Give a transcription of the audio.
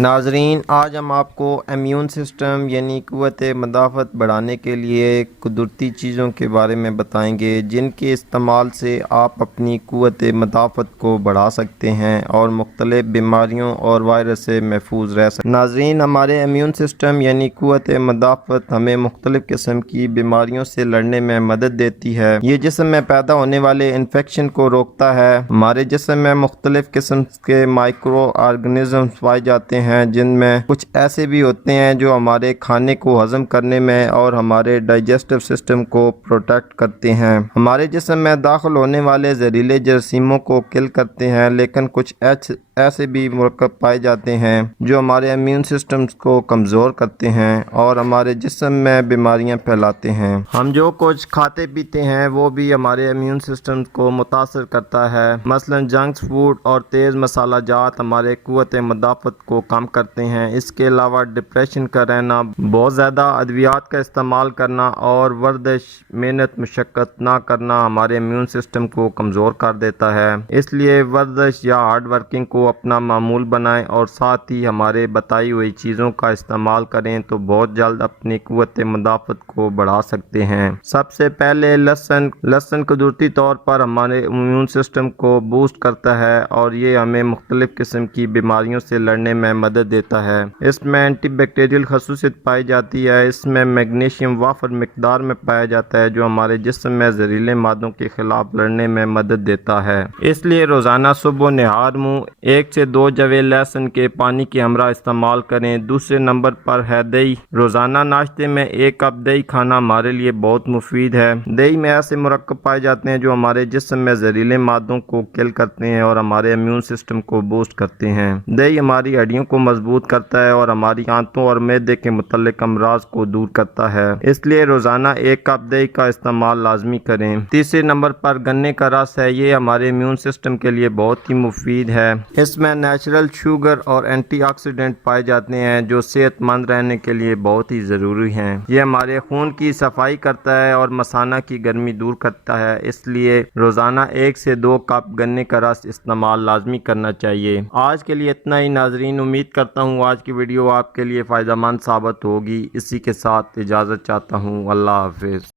ناظرین، آج ہم آپ کو امیون سسٹم یعنی قوت مدافعت بڑھانے کے لیے قدرتی چیزوں کے بارے میں بتائیں گے جن کے استعمال سے آپ اپنی قوت مدافعت کو بڑھا سکتے ہیں اور مختلف بیماریوں اور وائرس سے محفوظ رہ سکتے ہیں۔ ناظرین، ہمارے امیون سسٹم یعنی قوت مدافعت ہمیں مختلف قسم کی بیماریوں سے لڑنے میں مدد دیتی ہے۔ یہ جسم میں پیدا ہونے والے انفیکشن کو روکتا ہے۔ ہمارے جسم میں مختلف قسم کے مائکرو آرگنزمز پائے جاتے ہیں جن میں کچھ ایسے بھی ہوتے ہیں جو ہمارے کھانے کو ہضم کرنے میں اور ہمارے ڈائجسٹو سسٹم کو پروٹیکٹ کرتے ہیں۔ ہمارے جسم میں داخل ہونے والے زہریلے جراثیموں کو کل کرتے ہیں، لیکن کچھ ایسے بھی مرکب پائے جاتے ہیں جو ہمارے امیون سسٹم کو کمزور کرتے ہیں اور ہمارے جسم میں بیماریاں پھیلاتے ہیں۔ ہم جو کچھ کھاتے پیتے ہیں وہ بھی ہمارے امیون سسٹم کو متاثر کرتا ہے۔ مثلا جنک فوڈ اور تیز مسالہ جات ہمارے قوت مدافعت کو کم کرتے ہیں۔ اس کے علاوہ ڈپریشن کا رہنا، بہت زیادہ ادویات کا استعمال کرنا اور ورزش، محنت مشقت نہ کرنا ہمارے امیون سسٹم کو کمزور کر دیتا ہے۔ اس لیے ورزش یا ہارڈ ورکنگ کو اپنا معمول بنائیں اور ساتھ ہی ہمارے بتائی ہوئی چیزوں کا استعمال کریں تو بہت جلد اپنی قوت مدافعت کو بڑھا سکتے ہیں۔ سب سے پہلے لہسن قدرتی طور پر ہمارے امیون سسٹم کو بوسٹ کرتا ہے اور یہ ہمیں مختلف قسم کی بیماریوں سے لڑنے میں مدد دیتا ہے۔ اس میں اینٹی بیکٹیریل خصوصیت پائی جاتی ہے۔ اس میں میگنیشیم وافر مقدار میں پایا جاتا ہے جو ہمارے جسم میں زہریلے مادوں کے خلاف لڑنے میں مدد دیتا ہے۔ اس لیے روزانہ صبح و نہار منہ 1 سے 2 جوے لہسن کے پانی کے ہمراہ استعمال کریں۔ دوسرے نمبر پر ہے دہی۔ روزانہ ناشتے میں 1 کپ دہی کھانا ہمارے لیے بہت مفید ہے۔ دہی میں ایسے مرکب پائے جاتے ہیں جو ہمارے جسم میں زہریلے مادوں کو کل کرتے ہیں اور ہمارے امیون سسٹم کو بوسٹ کرتے ہیں۔ دہی ہماری ہڈیوں کو مضبوط کرتا ہے اور ہماری آنتوں اور معدے کے متعلق امراض کو دور کرتا ہے۔ اس لیے روزانہ 1 کپ دہی کا استعمال لازمی کریں۔ تیسرے نمبر پر گنے کا رس ہے۔ یہ ہمارے امیون سسٹم کے لیے بہت ہی مفید ہے۔ اس میں نیچرل شوگر اور اینٹی آکسیڈنٹ پائے جاتے ہیں جو صحت مند رہنے کے لیے بہت ہی ضروری ہیں۔ یہ ہمارے خون کی صفائی کرتا ہے اور مثانہ کی گرمی دور کرتا ہے۔ اس لیے روزانہ 1 سے 2 کپ گنے کا رس استعمال لازمی کرنا چاہیے۔ آج کے لیے اتنا ہی ناظرین، امید کرتا ہوں آج کی ویڈیو آپ کے لیے فائدہ مند ثابت ہوگی۔ اسی کے ساتھ اجازت چاہتا ہوں۔ اللہ حافظ۔